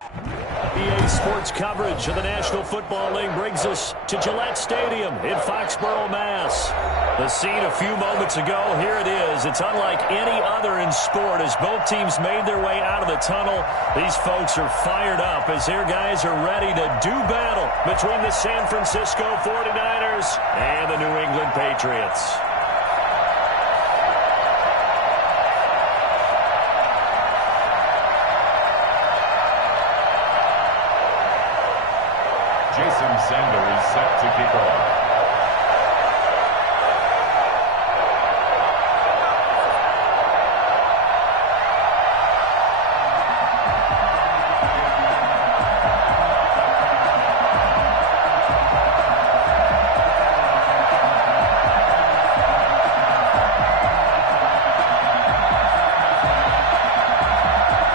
EA Sports coverage of the National Football League brings us to Gillette Stadium in Foxborough, Mass. The scene a few moments ago, here it is. It's unlike any other in sport as both teams made their way out of the tunnel. These folks are fired up as their guys are ready to do battle between the San Francisco 49ers and the New England Patriots. Sender is set to kick off.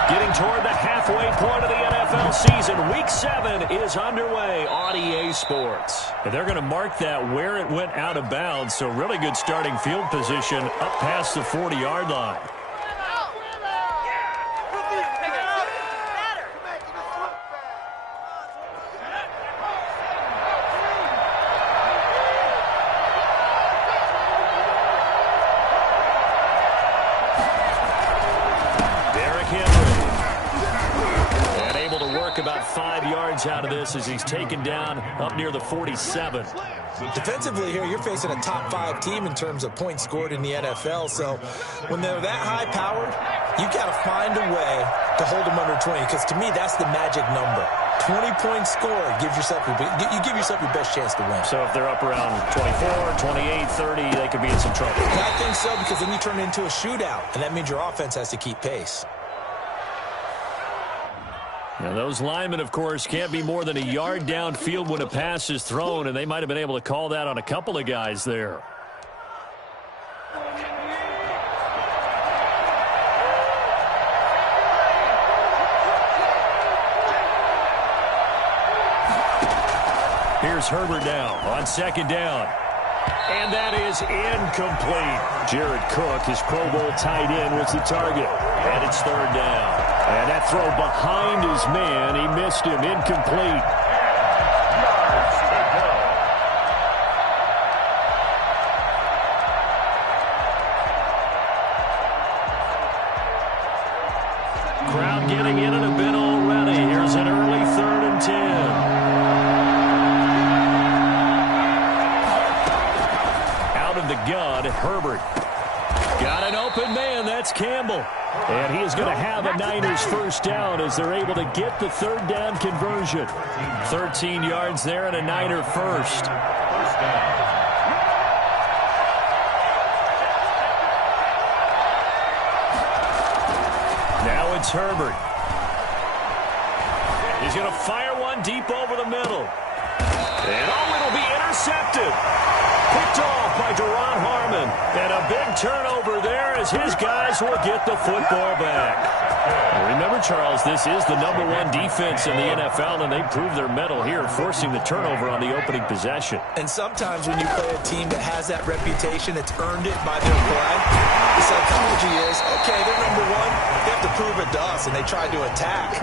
Getting toward the halfway point of the NFL season, Week 7 is underway on EA Sports. And they're going to mark that where it went out of bounds, so really good starting field position up past the 40-yard line. About 5 yards out of this as he's taken down up near the 47. Defensively here, you're facing a top 5 team in terms of points scored in the NFL. So when they're that high-powered, you got to find a way to hold them under 20. Because to me, that's the magic number. 20 points scored gives yourself you give yourself your best chance to win. So if they're up around 24, 28, 30, they could be in some trouble. And I think so, because then you turn it into a shootout, and that means your offense has to keep pace. Now, those linemen, of course, can't be more than a yard downfield when a pass is thrown, and they might have been able to call that on a couple of guys there. Here's Herbert now on second down. And that is incomplete. Jared Cook, his Pro Bowl tight end, was the target. And it's third down. And that throw behind his man, he missed him, incomplete. Crowd getting in a bit already. Here's an early 3rd and 10. The gun, Herbert got an open man. That's Campbell, and he is going to have a Niners first down as they're able to get the third down conversion. 13 yards there and a Niner first. Now it's Herbert. He's going to fire one deep over the middle, and it'll be intercepted. Picked off by Duron Harmon. And a big turnover there as his guys will get the football back. And remember, Charles, this is the #1 defense in the NFL, and they proved their mettle here, forcing the turnover on the opening possession. And sometimes when you play a team that has that reputation, it's earned it by their play. The psychology is, okay, they're #1. They have to prove it to us, and they tried to attack.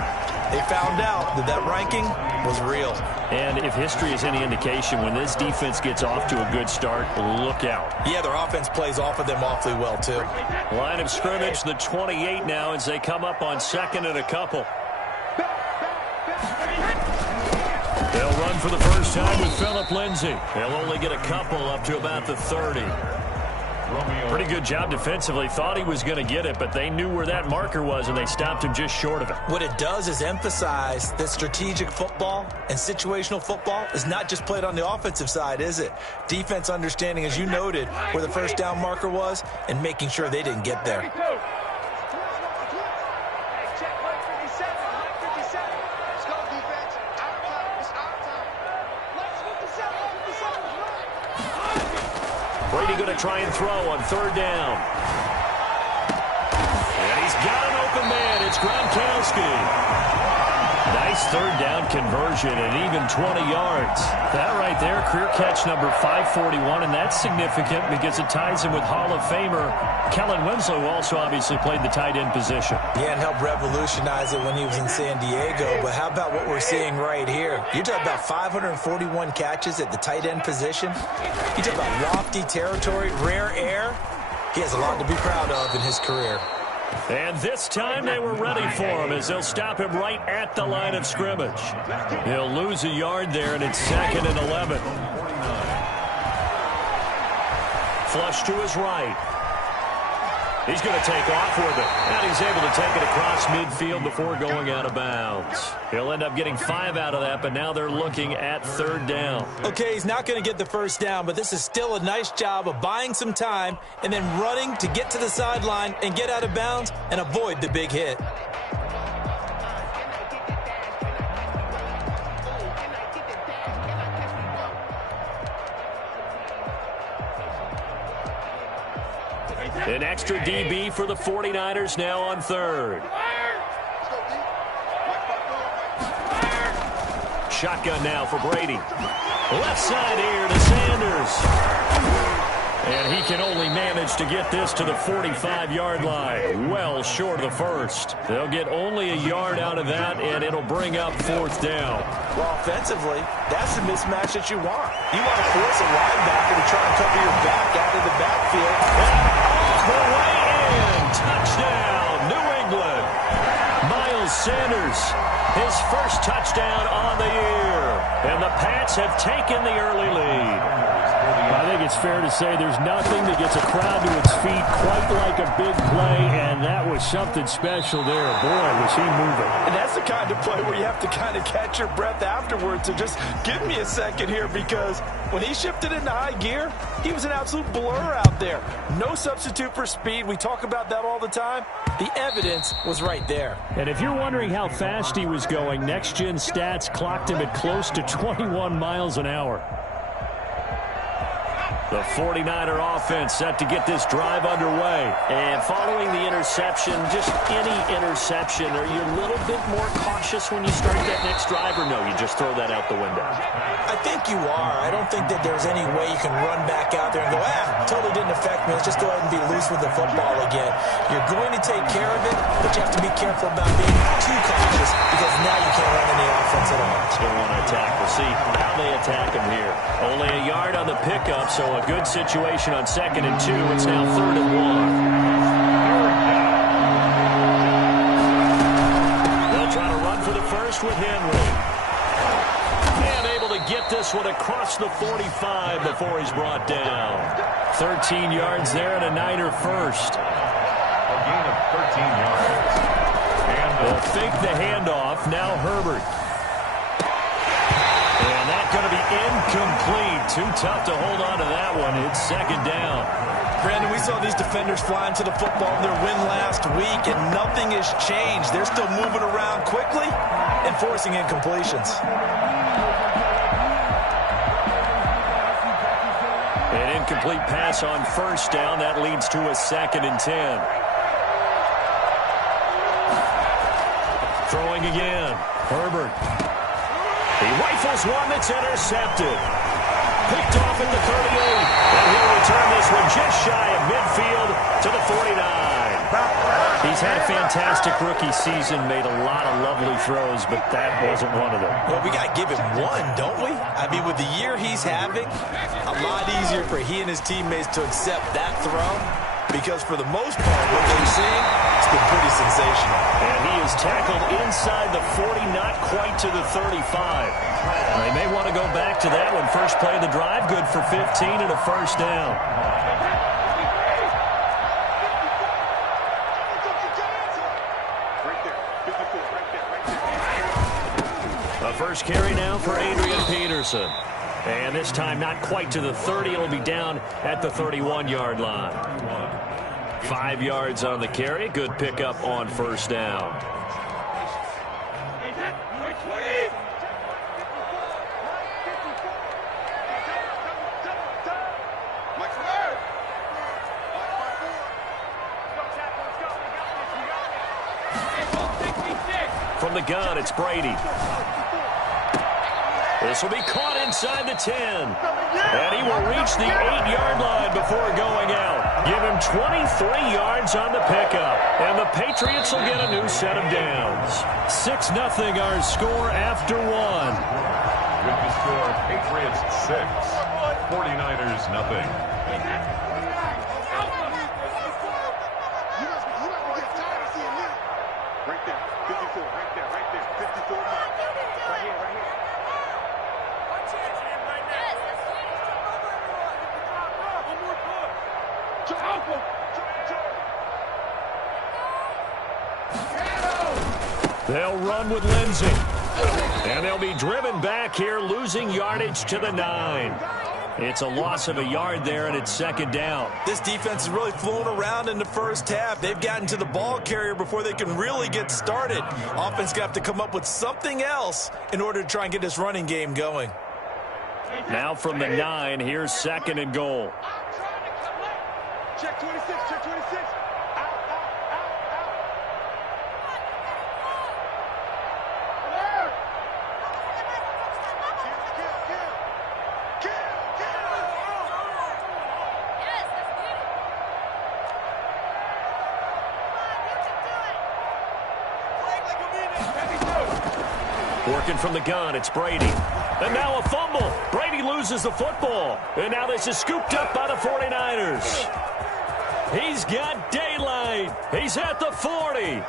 They found out that that ranking was real. And if history is any indication, when this defense gets off to a good start, look out. Yeah, their offense plays off of them awfully well, too. Line of scrimmage, the 28 now, as they come up on second and a couple. They'll run for the first time with Phillip Lindsay. They'll only get a couple up to about the 30. Pretty good job defensively. Thought he was going to get it, but they knew where that marker was, and they stopped him just short of it. What it does is emphasize that strategic football and situational football is not just played on the offensive side, is it? Defense understanding, as you noted, where the first down marker was and making sure they didn't get there. Brady going to try and throw on third down. And he's got an open man. It's Gronkowski. Nice his third down conversion and even 20 yards. That right there, career catch number 541, and that's significant because it ties him with Hall of Famer Kellen Winslow, who also obviously played the tight end position. Yeah, and helped revolutionize it when he was in San Diego. But how about what we're seeing right here? You're talking about 541 catches at the tight end position. You talk about lofty territory, rare air. He has a lot to be proud of in his career. And this time they were ready for him as they'll stop him right at the line of scrimmage. He'll lose a yard there, and it's 2nd and 11. Flush to his right. He's going to take off with it. And he's able to take it across midfield before going out of bounds. He'll end up getting 5 out of that, but now they're looking at 3rd down. Okay, he's not going to get the first down, but this is still a nice job of buying some time and then running to get to the sideline and get out of bounds and avoid the big hit. An extra DB for the 49ers now on 3rd. Shotgun now for Brady. Left side here to Sanders. And he can only manage to get this to the 45-yard line. Well short of the first. They'll get only a yard out of that, and it'll bring up 4th down. Well, offensively, that's the mismatch that you want. You want to force a linebacker to try and cover your back out of the backfield. Off the way in. Touchdown, New England. Miles Sanders, his first touchdown on the year. And the Pats have taken the early lead. I think it's fair to say there's nothing that gets a crowd to its feet quite like a big play, and that was something special there. Boy, was he moving. And that's the kind of play where you have to kind of catch your breath afterwards. So just give me a second here, because when he shifted into high gear, he was an absolute blur out there. No substitute for speed. We talk about that all the time. The evidence was right there. And if you're wondering how fast he was going, next-gen stats clocked him at close to 21 miles an hour. The 49er offense set to get this drive underway. And following the interception, just any interception, are you a little bit more cautious when you start that next drive, or no, you just throw that out the window? I think you are. I don't think that there's any way you can run back out there and go, totally didn't affect me. Let's just go ahead and be loose with the football again. You're going to take care of it, but you have to be careful about being too cautious, because now you can't run any offense at all. Still want to attack. We'll see how they attack him here. Only a yard on the pickup, so a good situation on 2nd and 2. It's now 3rd and 1. They'll try to run for the first with Henry. And able to get this one across the 45 before he's brought down. 13 yards there and a Niner first. A gain of 13 yards. And they'll fake the handoff. Now Herbert. And that's going to be incomplete. Too tough to hold on to that one. It's 2nd down. Brandon, we saw these defenders flying to the football in their win last week, and nothing has changed. They're still moving around quickly and forcing incompletions. An incomplete pass on 1st down. That leads to a 2nd and 10. Throwing again. Herbert. He rifles one that's intercepted. Picked off at the 38. And he'll return this one just shy of midfield to the 49. He's had a fantastic rookie season, made a lot of lovely throws, but that wasn't one of them. Well, we got to give him one, don't we? I mean, with the year he's having, a lot easier for he and his teammates to accept that throw, because for the most part, what they've seen, it's been pretty sensational. And he is tackled inside the 40, not quite to the 35. They may want to go back to that one. First play of the drive, good for 15 and a 1st down. A first carry now for Adrian Peterson. And this time not quite to the 30. It'll be down at the 31-yard line. 5 yards on the carry. Good pickup on 1st down. From from the gun, it's Brady. This will be caught inside the 10. And he will reach the 8-yard line before going out. Give him 23 yards on the pickup. And the Patriots will get a new set of downs. 6-0 our score after one. With the score, Patriots 6, 49ers nothing. Right there, 54, right there, 54. Right here. One chance, man, right now. Yes, that's it. One more push. They'll run with Lindsey. And they'll be driven back here, losing yardage to the 9. It's a loss of a yard there, and it's second down. This defense is really flown around in the first half. They've gotten to the ball carrier before they can really get started. Offense got to come up with something else in order to try and get this running game going. Now from the 9, here's second and goal. Check 26, check 26. Working from the gun, it's Brady. And now a fumble. Brady loses the football. And now this is scooped up by the 49ers. He's got daylight. He's at the 40.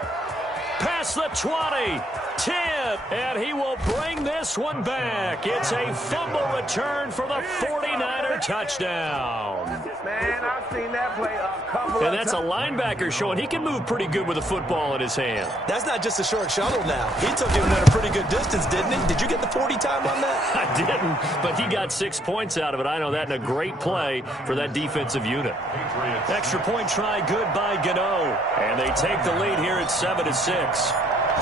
Past the 20. 10. And he will bring this one back. It's a fumble return for the 49er touchdown. Man, I've seen that play a couple of times. And that's a linebacker showing he can move pretty good with a football in his hand. That's not just a short shuttle now. He took him at a pretty good distance, didn't he? Did you get the 40 time on that? I didn't, but he got 6 points out of it. I know that, and a great play for that defensive unit. Extra point try good by Gano. And they take the lead here at 7-6.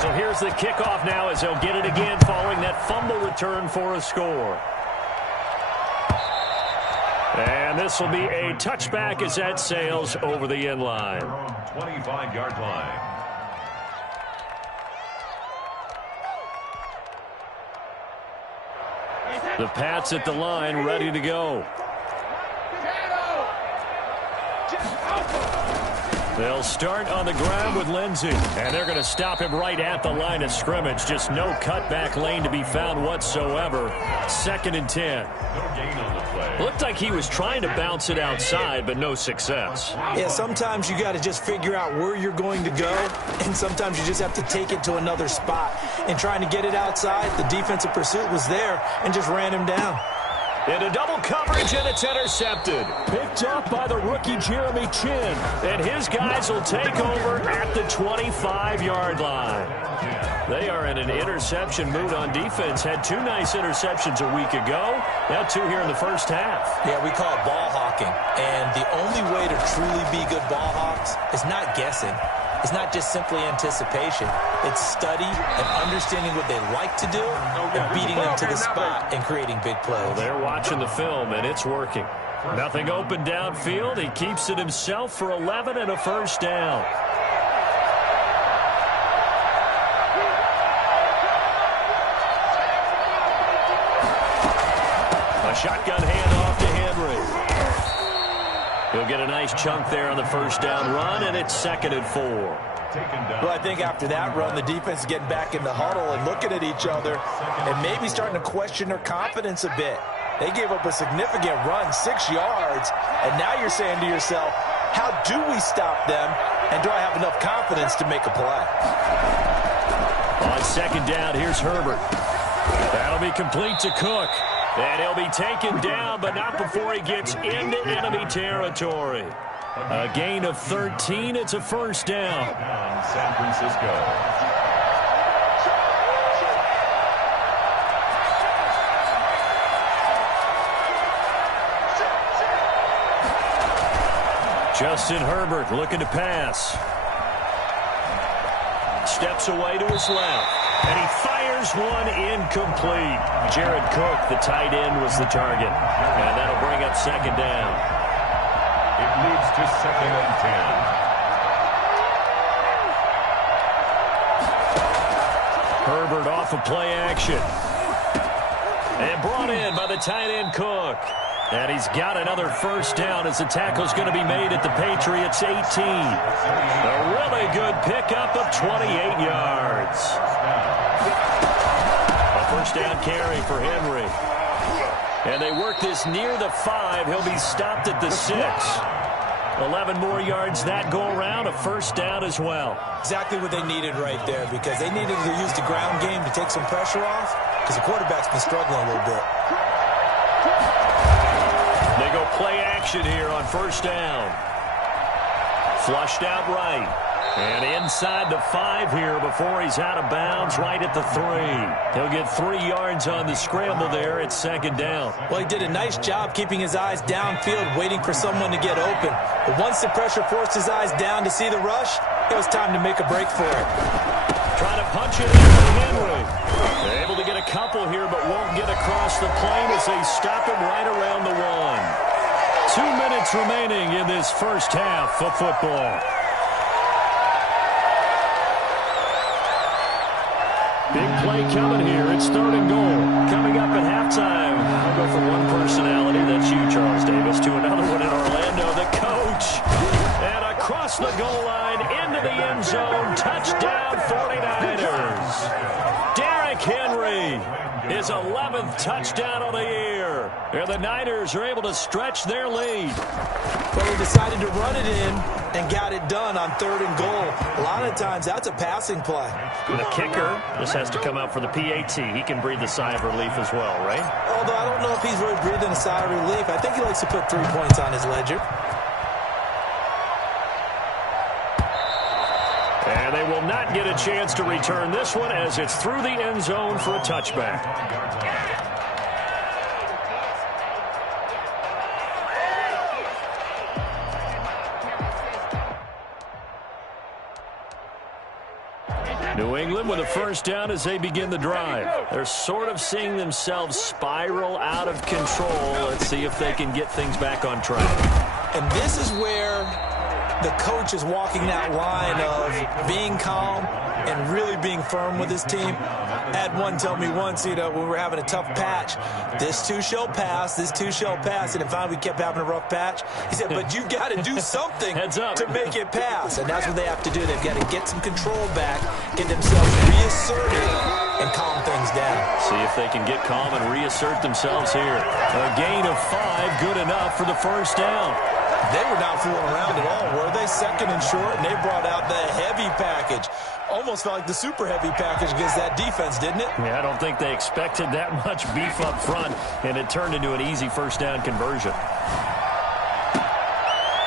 So here's the kickoff now as they'll get it again following that fumble return for a score. And this will be a touchback as that sails over the end line. 25-yard line. The Pats at the line, ready to go. They'll start on the ground with Lindsey. And they're going to stop him right at the line of scrimmage. Just no cutback lane to be found whatsoever. 2nd and 10. No gain on the play. Looked like he was trying to bounce it outside, but no success. Yeah, sometimes you got to just figure out where you're going to go, and sometimes you just have to take it to another spot. And trying to get it outside, the defensive pursuit was there and just ran him down. Into double coverage, and it's intercepted. Picked up by the rookie Jeremy Chin. And his guys will take over at the 25-yard line. They are in an interception mood on defense. Had 2 nice interceptions a week ago. Now 2 here in the first half. Yeah, we call it ball hawking. And the only way to truly be good ball hawks is not guessing. It's not just simply anticipation. It's study and understanding what they like to do and beating them to the spot and creating big plays. Well, they're watching the film, and it's working. Nothing open downfield. He keeps it himself for 11 and a first down. A shotgun handoff to Henry. He'll get a nice chunk there on the first down run, and it's 2nd and 4. Well, I think after that run, the defense is getting back in the huddle and looking at each other and maybe starting to question their confidence a bit. They gave up a significant run, 6 yards, and now you're saying to yourself, how do we stop them, and do I have enough confidence to make a play? On 2nd down, here's Herbert. That'll be complete to Cook. And he'll be taken down, but not before he gets into enemy territory. A gain of 13. It's a first down. San Francisco. Justin Herbert looking to pass. Steps away to his left. And he fires one incomplete. Jared Cook, the tight end, was the target. And that'll bring up 2nd down. It leads to 2nd and 10. Herbert off of play action. And brought in by the tight end Cook. And he's got another first down as the tackle's going to be made at the Patriots' 18. A really good pickup of 28 yards. A first down carry for Henry. And they work this near the 5. He'll be stopped at the 6. 11 more yards that go around, a first down as well. Exactly what they needed right there, because they needed to use the ground game to take some pressure off, because the quarterback's been struggling a little bit. They go play action here on first down. Flushed out right. And inside the 5 here before he's out of bounds right at the 3. He'll get 3 yards on the scramble there at second down. Well, he did a nice job keeping his eyes downfield, waiting for someone to get open. But once the pressure forced his eyes down to see the rush, it was time to make a break for it. Trying to punch it in for Henry. They're able to get a couple here, but won't get across the plane as they stop him right around the 1. 2 minutes remaining in this first half of football. Big play coming here. It's 3rd and goal. Coming up at halftime, I'll go from one personality, that's you, Charles Davis, to another one in Orlando, the coach. And across the goal line, into the end zone, touchdown 49ers. Derrick Henry, his 11th touchdown of the year. And the Niners are able to stretch their lead. Well, he decided to run it in and got it done on 3rd and goal. A lot of times, that's a passing play. The kicker just has to come out for the PAT. He can breathe a sigh of relief as well, right? Although I don't know if he's really breathing a sigh of relief. I think he likes to put 3 points on his ledger. And they will not get a chance to return this one as it's through the end zone for a touchback. New England with a first down as they begin the drive. They're sort of seeing themselves spiral out of control. Let's see if they can get things back on track. And this is where the coach is walking that line of being calm and really being firm with his team. I had one tell me once, when we were having a tough patch, this too shall pass, this too shall pass. And finally we kept having a rough patch. He said, but you got to do something to make it pass. And that's what they have to do. They've got to get some control back, get themselves reasserted, and calm things down. See if they can get calm and reassert themselves here. A gain of 5, good enough for the first down. They were not fooling around at all, were they? 2nd and short, and they brought out the heavy package. Almost felt like the super heavy package against that defense, didn't it? Yeah, I don't think they expected that much beef up front, and it turned into an easy first down conversion.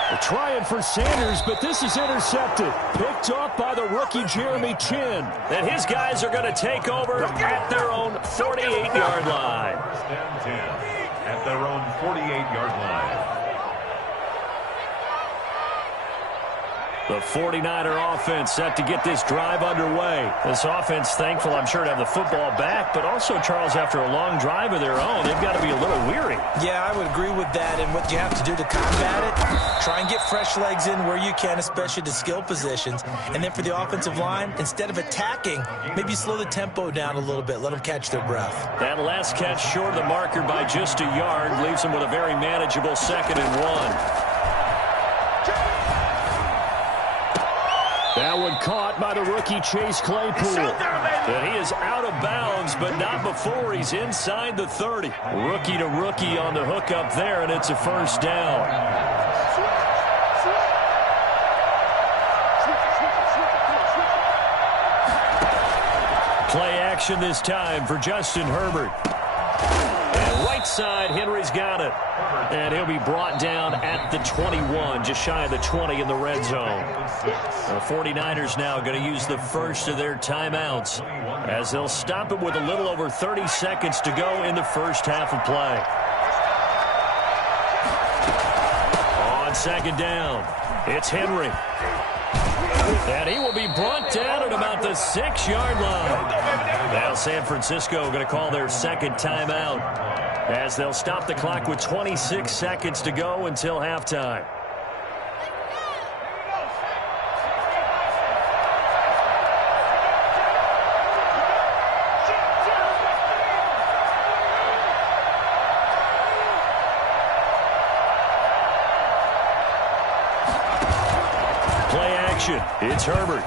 They're trying for Sanders, but this is intercepted. Picked off by the rookie Jeremy Chin. And his guys are going to take over at their own 48-yard line. First and 10 at their own 48-yard line. The 49er offense set to get this drive underway. This offense thankful, I'm sure, to have the football back, but also, Charles, after a long drive of their own, they've got to be a little weary. Yeah, I would agree with that, and what you have to do to combat it, try and get fresh legs in where you can, especially to skill positions. And then for the offensive line, instead of attacking, maybe slow the tempo down a little bit, let them catch their breath. That last catch short of the marker by just a yard leaves them with a very manageable 2nd and 1. That one caught by the rookie Chase Claypool. And he is out of bounds, but not before he's inside the 30. Rookie to rookie on the hook up there, and it's a first down. Play action this time for Justin Herbert. And right side, Henry's got it. And he'll be brought down at the 21, just shy of the 20 in the red zone. The 49ers now going to use the first of their timeouts as they'll stop it with a little over 30 seconds to go in the first half of play. On 2nd down, it's Henry. And he will be brought down at about the 6-yard line. Now San Francisco going to call their 2nd timeout as they'll stop the clock with 26 seconds to go until halftime. formation. It's Herbert.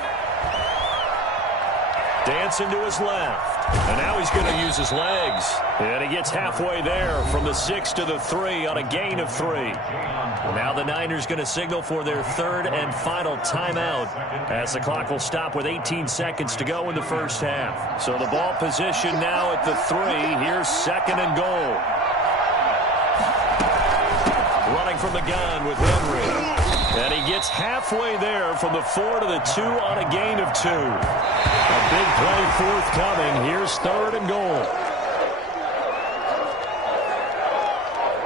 Dancing to his left. And now he's going to use his legs. And he gets halfway there from the 6 to the 3 on a gain of 3. Now the Niners going to signal for their third and final timeout as the clock will stop with 18 seconds to go in the first half. So the ball position now at the 3. Here's second and goal. Running from the gun with Henry. And he gets halfway there from the 4 to the 2 on a gain of 2. A big play forthcoming. Here's third and goal.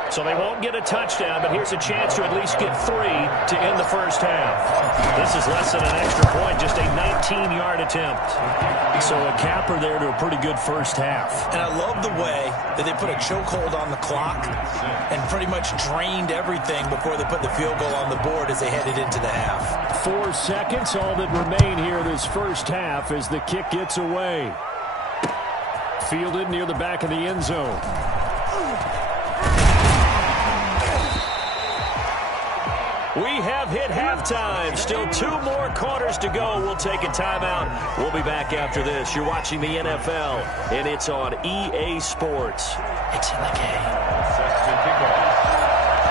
So they won't get a touchdown, but here's a chance to at least get 3 to end the first half. This is less than an extra point, just a 19-yard attempt. So a capper there to a pretty good first half. And I love the way that they put a chokehold on the clock and pretty much drained everything before they put the field goal on the board as they headed into the half. 4 seconds, all that remain here this first half as the kick gets away. Fielded near the back of the end zone. We have hit halftime. Still 2 more quarters to go. We'll take a timeout. We'll be back after this. You're watching the NFL, and it's on EA Sports. It's in the game.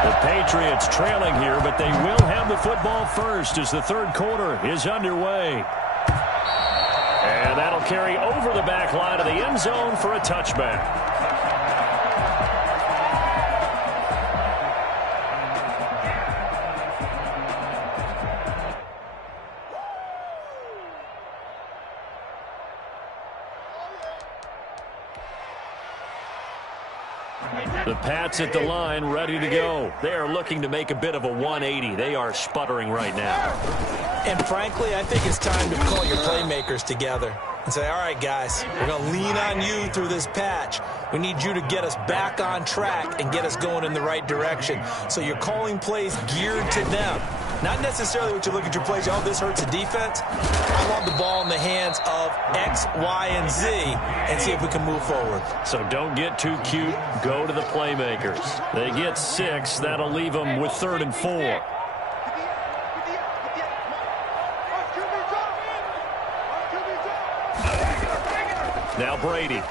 The Patriots trailing here, but they will have the football first as the third quarter is underway. And that'll carry over the back line of the end zone for a touchback. The Pats at the line, ready to go. They are looking to make a bit of a 180. They are sputtering right now. And frankly, I think it's time to call your playmakers together and say, all right, guys, we're going to lean on you through this patch. We need you to get us back on track and get us going in the right direction. So you're calling plays geared to them. Not necessarily what you look at your plays, oh, this hurts the defense. I want the ball in the hands of X, Y, and Z and see if we can move forward. So don't get too cute. Go to the playmakers. They get 6. That'll leave them with 3rd and 4. Now Brady.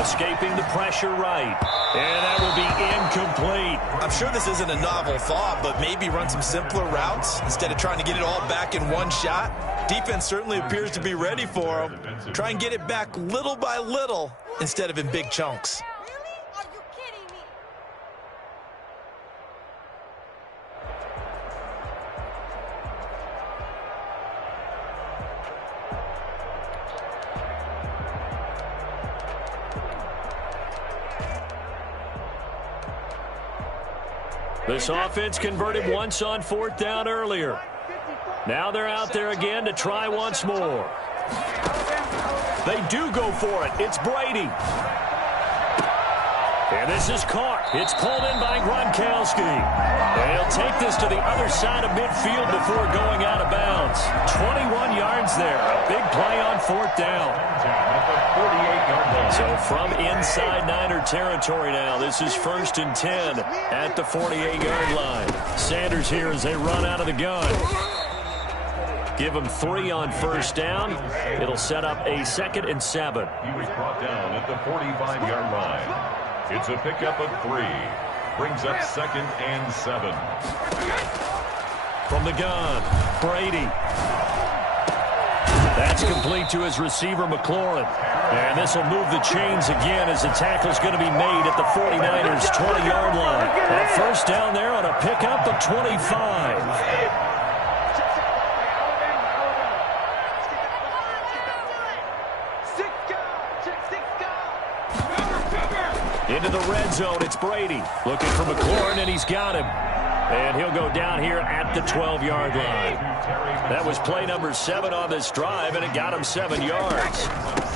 Escaping the pressure right. And that will be incomplete. I'm sure this isn't a novel thought, but maybe run some simpler routes instead of trying to get it all back in one shot. Defense certainly appears to be ready for him. Try and get it back little by little instead of in big chunks. This offense converted once on 4th down earlier. Now they're out there again to try once more. They do go for it. It's Brady. And this is caught. It's pulled in by Gronkowski. And he'll take this to the other side of midfield before going out of bounds. 21 yards there. A big play on 4th down. So from inside Niner territory now, this is 1st and 10 at the 48-yard line. Sanders here as they run out of the gun. Give him 3 on 1st down. It'll set up a 2nd and 7. He was brought down at the 45-yard line. It's a pickup of 3. Brings up 2nd and 7. From the gun, Brady. That's complete to his receiver, McLaurin. And this will move the chains again as the tackle's going to be made at the 49ers' 20-yard line. A 1st down there on a pickup of 25. Into the red zone, it's Brady. Looking for McLaurin, and he's got him. And he'll go down here at the 12-yard line. That was play number 7 on this drive, and it got him 7 yards.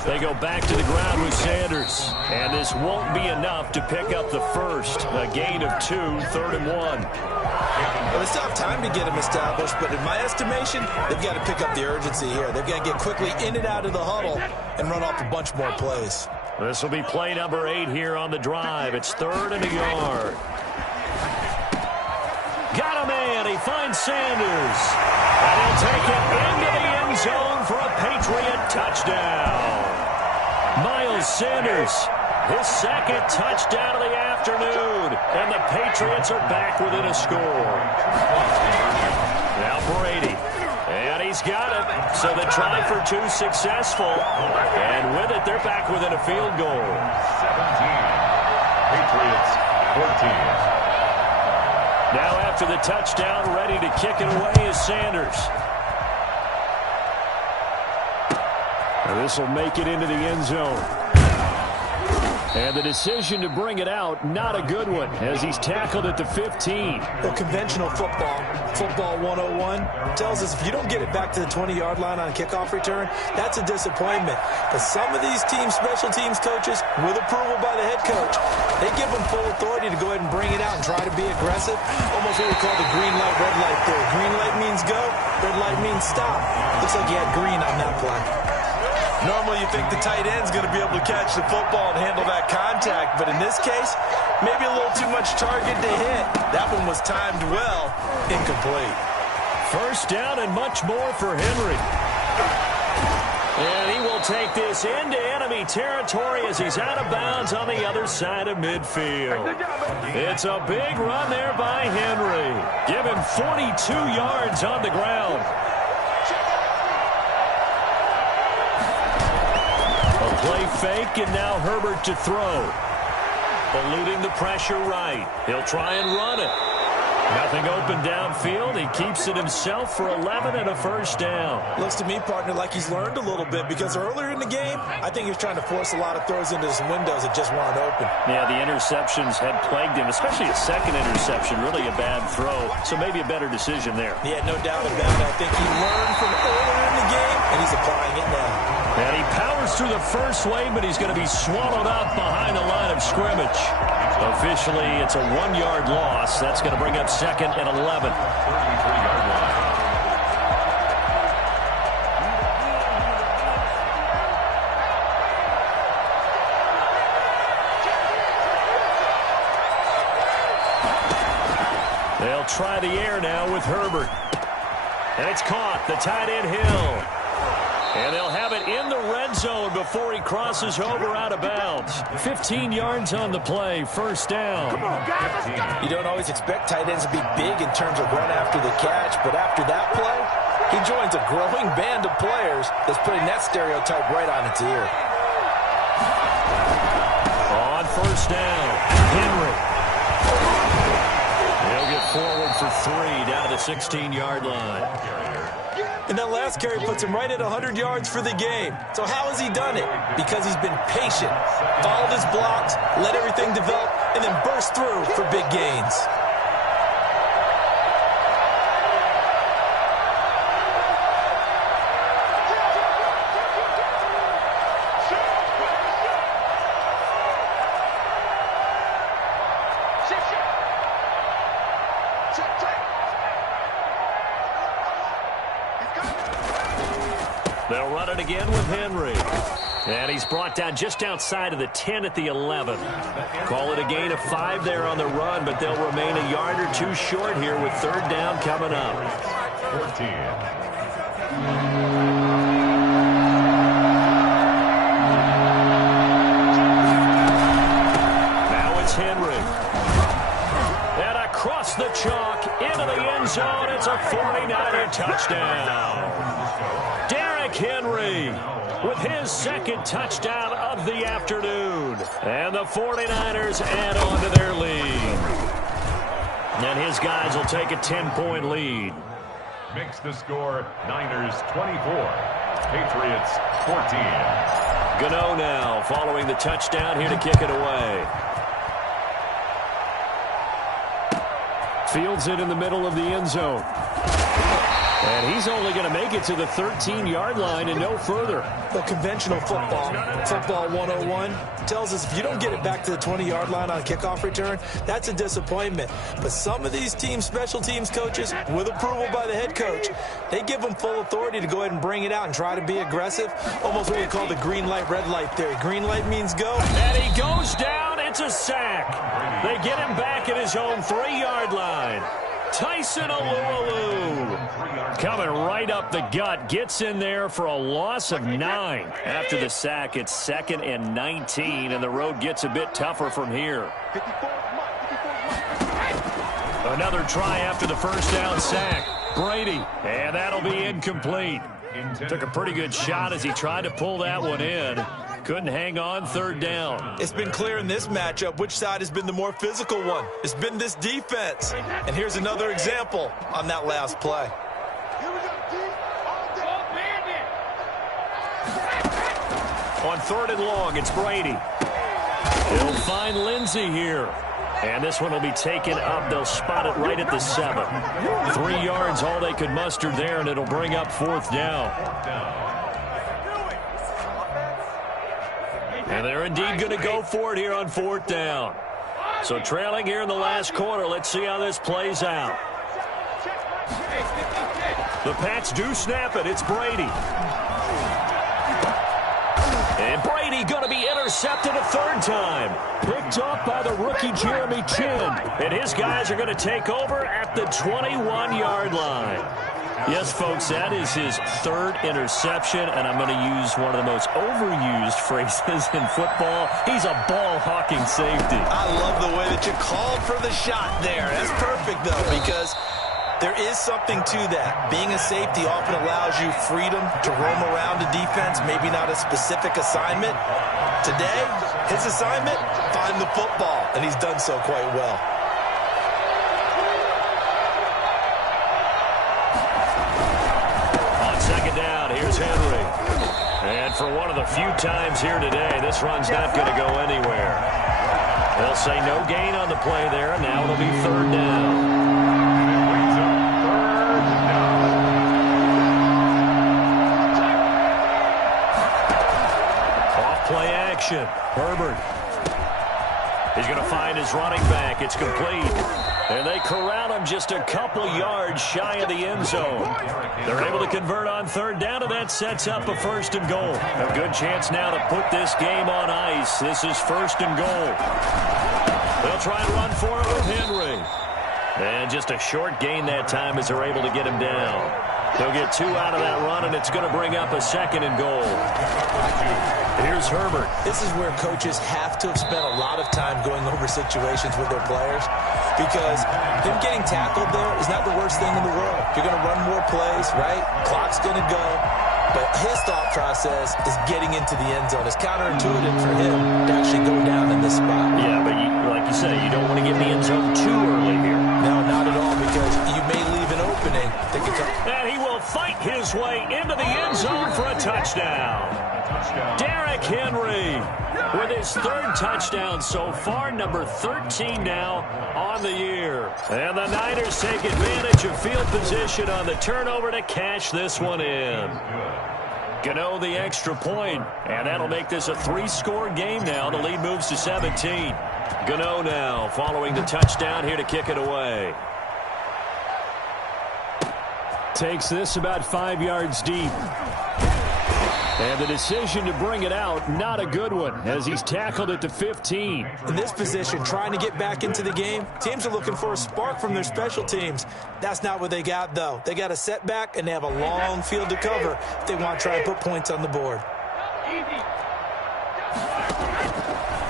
They go back to the ground with Sanders. And this won't be enough to pick up the first. A gain of 2, 3rd and 1. Well, they still have time to get him established, but in my estimation, they've got to pick up the urgency here. They've got to get quickly in and out of the huddle and run off a bunch more plays. This will be play number 8 here on the drive. It's 3rd and a yard. Got got a man. He finds Sanders. And he'll take it into the end zone for a Patriot touchdown. Miles Sanders, his second touchdown of the afternoon. And the Patriots are back within a score. Now Brady. And he's got it. So the try for two successful. And with it, they're back within a field goal. 17. Patriots 14. Now after the touchdown, ready to kick it away is Sanders. And this will make it into the end zone. And the decision to bring it out, not a good one, as he's tackled at the 15. Well, conventional football 101, tells us if you don't get it back to the 20-yard line on a kickoff return, that's a disappointment. But some of these special teams coaches, with approval by the head coach, they give them full authority to go ahead and bring it out and try to be aggressive. Almost what we call the green light, red light theory. Green light means go, red light means stop. Looks like he had green on that play. Normally you think the tight end's going to be able to catch the football and handle that contact, but in this case, maybe a little too much target to hit. That one was timed well, incomplete. First down and much more for Henry. And he will take this into enemy territory as he's out of bounds on the other side of midfield. It's a big run there by Henry. Give him 42 yards on the ground. Play fake, and now Herbert to throw. Eluding the pressure right. He'll try and run it. Nothing open downfield. He keeps it himself for 11 and a first down. Looks to me, partner, like he's learned a little bit because earlier in the game, I think he was trying to force a lot of throws into some windows that just weren't open. Yeah, the interceptions had plagued him, especially a second interception. Really a bad throw, so maybe a better decision there. Yeah, no doubt about it. I think he learned from earlier in the game, and he's applying it now. And he powers through the first wave, but he's going to be swallowed up behind the line of scrimmage. Officially, it's a 1-yard loss. That's going to bring up second and 11. 33-yard line. They'll try the air now with Herbert. And it's caught. The tight end Hill. And they'll have it in the red zone before he crosses over out of bounds. 15 yards on the play, first down. Come on, guys, let's go. You don't always expect tight ends to be big in terms of run after the catch, but after that play, he joins a growing band of players that's putting that stereotype right on its ear. On first down, Henry. He'll get forward for 3 down to the 16-yard line. And that last carry puts him right at 100 yards for the game. So how has he done it? Because he's been patient, followed his blocks, let everything develop, and then burst through for big gains. They'll run it again with Henry. And he's brought down just outside of the 10 at the 11. Call it a gain of 5 there on the run, but they'll remain a yard or two short here with third down coming up. 14. Now it's Henry. And across the chalk into the end zone. It's a 49er touchdown. Henry with his second touchdown of the afternoon. And the 49ers add on to their lead. And his guys will take a 10-point lead. Makes the score Niners 24, Patriots 14. Gano now following the touchdown here to kick it away. Fields it in the middle of the end zone. And he's only going to make it to the 13-yard line and no further. The conventional football 101, tells us if you don't get it back to the 20-yard line on a kickoff return, that's a disappointment. But some of these special teams coaches, with approval by the head coach, they give them full authority to go ahead and bring it out and try to be aggressive. Almost what we call the green light, red light theory. Green light means go. And he goes down. It's a sack. They get him back at his own 3-yard line. Tyson Alualu coming right up the gut. Gets in there for a loss of 9. After the sack, it's 2nd and 19, and the road gets a bit tougher from here. Another try after the first down sack. Brady, and that'll be incomplete. Took a pretty good shot as he tried to pull that one in. Couldn't hang on, 3rd down. It's been clear in this matchup which side has been the more physical one. It's been this defense. And here's another example on that last play. On 3rd and long, it's Brady. He'll find Lindsey here. And this one will be taken up. They'll spot it right at the 7. 3 yards, all they could muster there, and it'll bring up 4th down. And they're indeed going to go for it here on 4th down. So trailing here in the last quarter. Let's see how this plays out. The Pats do snap it. It's Brady. And Brady going to be intercepted a 3rd time. Picked up by the rookie Jeremy Chin. And his guys are going to take over at the 21-yard line. Yes, folks, that is his 3rd interception, and I'm going to use one of the most overused phrases in football. He's a ball-hawking safety. I love the way that you called for the shot there. That's perfect, though, because there is something to that. Being a safety often allows you freedom to roam around the defense, maybe not a specific assignment. Today, his assignment, find the football, and he's done so quite well. On 2nd down, here's Henry. And for one of the few times here today, this run's not going to go anywhere. They'll say no gain on the play there, and now it'll be 3rd down. Play action. Herbert. He's going to find his running back. It's complete. And they corral him just a couple yards shy of the end zone. They're able to convert on 3rd down, and that sets up a 1st and goal. A good chance now to put this game on ice. This is 1st and goal. They'll try and run for it with Henry. And just a short gain that time as they're able to get him down. They'll get 2 out of that run, and it's going to bring up a 2nd and goal. Here's Herbert. This is where coaches have to have spent a lot of time going over situations with their players, because them getting tackled there is not the worst thing in the world. You're going to run more plays, right? Clock's going to go. But his thought process is getting into the end zone. It's counterintuitive for him to actually go down in this spot. Yeah, but like you say, you don't want to get in the end zone too early here. No, not at all, because you may leave an opening that could come. And he will fight his way into the end zone for a touchdown. Derrick Henry with his 3rd touchdown so far, number 13 now on the year. And the Niners take advantage of field position on the turnover to cash this one in. Gano the extra point, and that'll make this a 3-score game now. The lead moves to 17. Gano now following the touchdown here to kick it away. Takes this about 5 yards deep. And the decision to bring it out, not a good one, as he's tackled at the 15. In this position, trying to get back into the game, teams are looking for a spark from their special teams. That's not what they got, though. They got a setback, and they have a long field to cover if they want to try and put points on the board.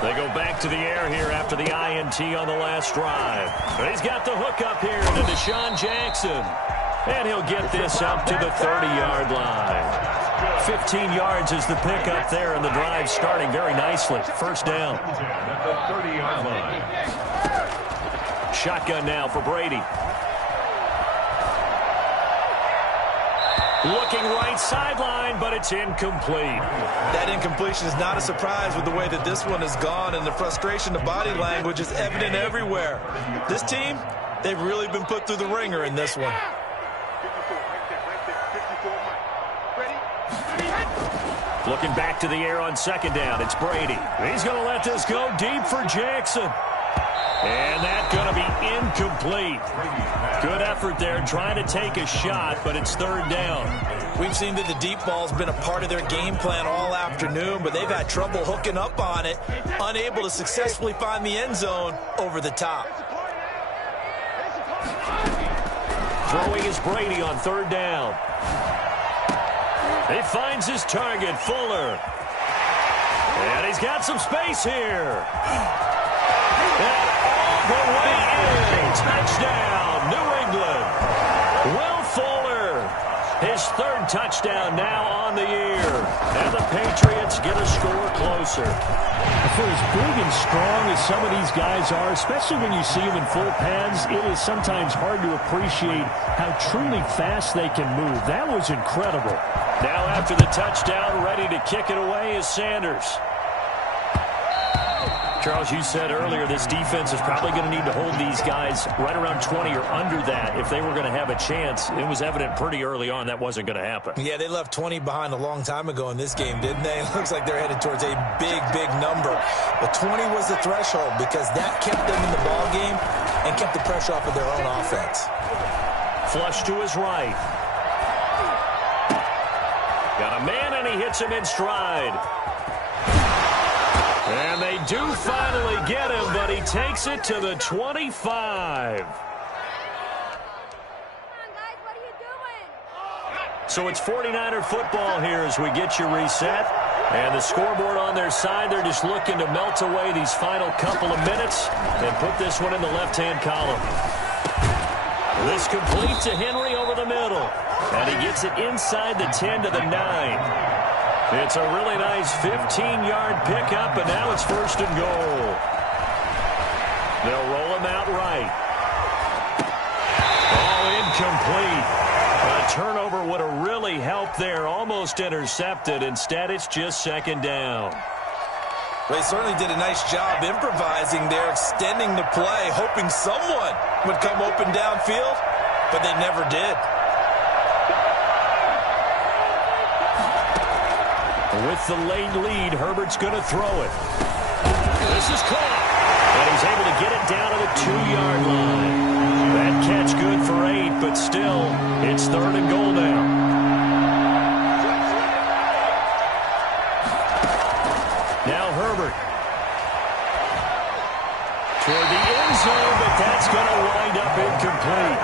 They go back to the air here after the INT on the last drive. He's got the hook up here to Deshaun Jackson. And he'll get this up to the 30-yard line. 15 yards is the pickup there, and the drive starting very nicely. 1st down. At the 30-yard line. Shotgun now for Brady. Looking right sideline, but it's incomplete. That incompletion is not a surprise with the way that this one has gone, and the frustration of body language is evident everywhere. This team, they've really been put through the ringer in this one. Looking back to the air on 2nd down. It's Brady. He's going to let this go deep for Jackson. And that's going to be incomplete. Good effort there trying to take a shot, but it's 3rd down. We've seen that the deep ball's been a part of their game plan all afternoon, but they've had trouble hooking up on it, unable to successfully find the end zone over the top. Throwing is Brady on third down. He finds his target, Fuller. And he's got some space here. And all the way in. Touchdown, New England. Will Fuller, his third touchdown now on the year. And the Patriots get a score closer. For as big and strong as some of these guys are, especially when you see them in full pads, it is sometimes hard to appreciate how truly fast they can move. That was incredible. Now after the touchdown, ready to kick it away is Sanders. Charles, you said earlier this defense is probably going to need to hold these guys right around 20 or under that if they were going to have a chance. It was evident pretty early on that wasn't going to happen. Yeah, they left 20 behind a long time ago in this game, didn't they? It looks like they're headed towards a big, big number. But 20 was the threshold because that kept them in the ball game and kept the pressure off of their own offense. Flush to his right. Got a man, and he hits him in stride. And they do finally get him, but he takes it to the 25. So it's 49er football here as we get you reset. And the scoreboard on their side, they're just looking to melt away these final couple of minutes and put this one in the left-hand column. This complete to Henry over the middle. And he gets it inside the 10 to the 9. It's a really nice 15-yard pickup, and now it's first and goal. They'll roll him out right. Oh, incomplete. A turnover would have really helped there. Almost intercepted. Instead, it's just second down. They certainly did a nice job improvising there, extending the play, hoping someone would come open downfield, but they never did. With the late lead, Herbert's going to throw it. This is caught. And he's able to get it down to the 2-yard line. That catch good for 8, but still, it's third and goal now. Now Herbert. Toward the end zone, but that's going to wind up incomplete.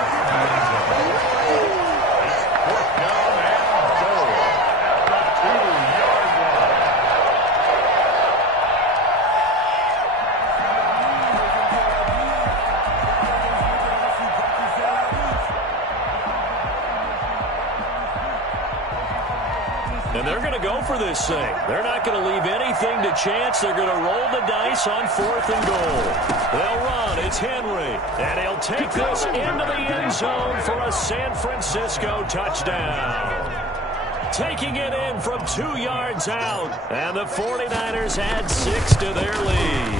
And they're going to go for this thing. They're not going to leave anything to chance. They're going to roll the dice on fourth and goal. They'll run. It's Henry. And he'll take this into the end zone for a San Francisco touchdown. Taking it in from 2 yards out. And the 49ers add 6 to their lead.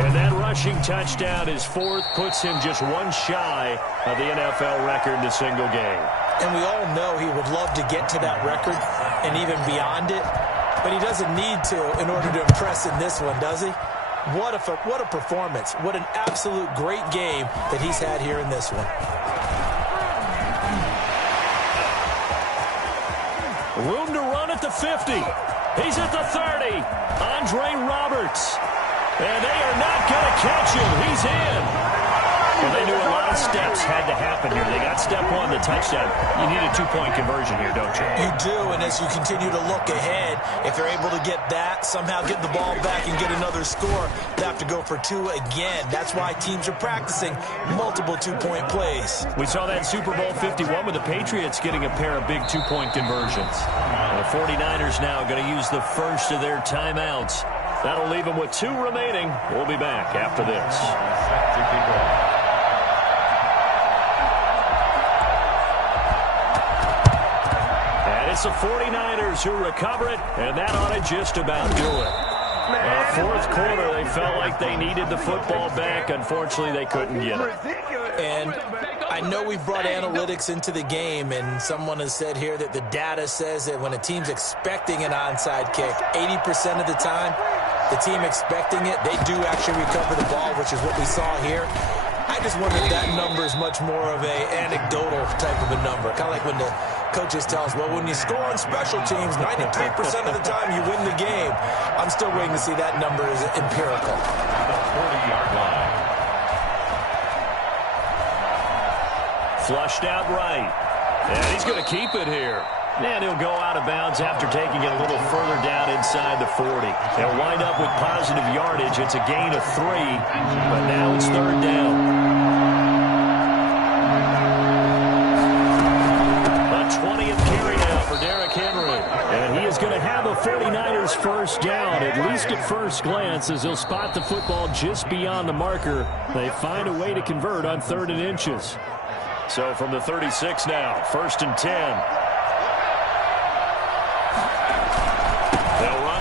And that rushing touchdown, his fourth, puts him just one shy of the NFL record in a single game. And we all know he would love to get to that record and even beyond it, but he doesn't need to in order to impress in this one, does he? What a performance. What an absolute great game that he's had here in this one. Room to run at the 50. He's at the 30. Andre Roberts. And they are not going to catch him. He's in. Well, they knew a lot of steps had to happen here. They got step one, the touchdown. You need a 2-point conversion here, don't you? You do, and as you continue to look ahead, if they're able to get that, somehow get the ball back and get another score, they have to go for 2 again. That's why teams are practicing multiple 2-point plays. We saw that Super Bowl 51 with the Patriots getting a pair of big 2-point conversions. And the 49ers now going to use the first of their timeouts. That'll leave them with 2 remaining. We'll be back after this. It's the 49ers who recover it, and that ought to just about do it. Fourth quarter, they felt like they needed the football back. Unfortunately, they couldn't get it. And I know we've brought analytics into the game, and someone has said here that the data says that when a team's expecting an onside kick, 80% of the time, the team expecting it, they do actually recover the ball, which is what we saw here. I just wonder if that number is much more of a anecdotal type of a number. Kind of like when the coaches tell us, well, when you score on special teams, 93% of the time you win the game. I'm still waiting to see that number is empirical. The 40-yard line. Flushed out right. And he's going to keep it here. And he'll go out of bounds after taking it a little further down inside the 40. They'll wind up with positive yardage. It's a gain of 3, but now it's third down. A 20th carry now for Derrick Henry. And he is going to have a 49ers first down, at least at first glance, as he'll spot the football just beyond the marker. They find a way to convert on 3rd and inches. So from the 36 now, 1st and 10.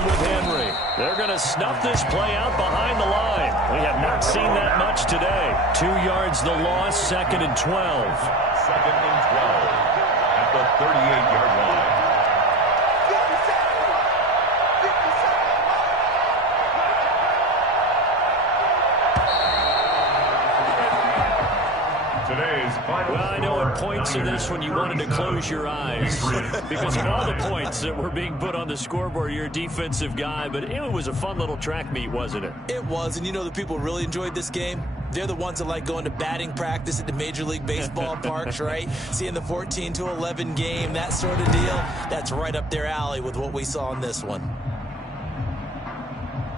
With Henry. They're going to snuff this play out behind the line. We have not seen that much today. 2 yards the loss, 2nd and 12. 2nd and 12 at the 38-yard line. Today's final Well, I know at points in this one you wanted to close your eyes because of all the points that were being put on the scoreboard. You're a defensive guy, but it was a fun little track meet, wasn't it? It was, and you know the people really enjoyed this game? They're the ones that like going to batting practice at the Major League Baseball parks, right? Seeing the 14-11 game, that sort of deal. That's right up their alley with what we saw in this one.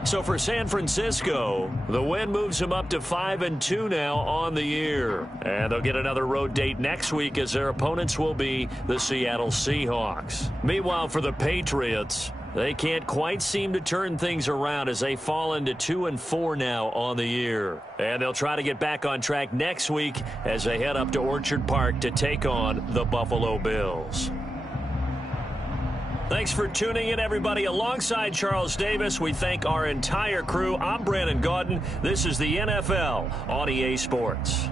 So for San Francisco, the win moves them up to 5-2 now on the year. And they'll get another road date next week as their opponents will be the Seattle Seahawks. Meanwhile, for the Patriots, they can't quite seem to turn things around as they fall into 2-4 now on the year. And they'll try to get back on track next week as they head up to Orchard Park to take on the Buffalo Bills. Thanks for tuning in, everybody. Alongside Charles Davis, we thank our entire crew. I'm Brandon Gaudin. This is the NFL on EA Sports.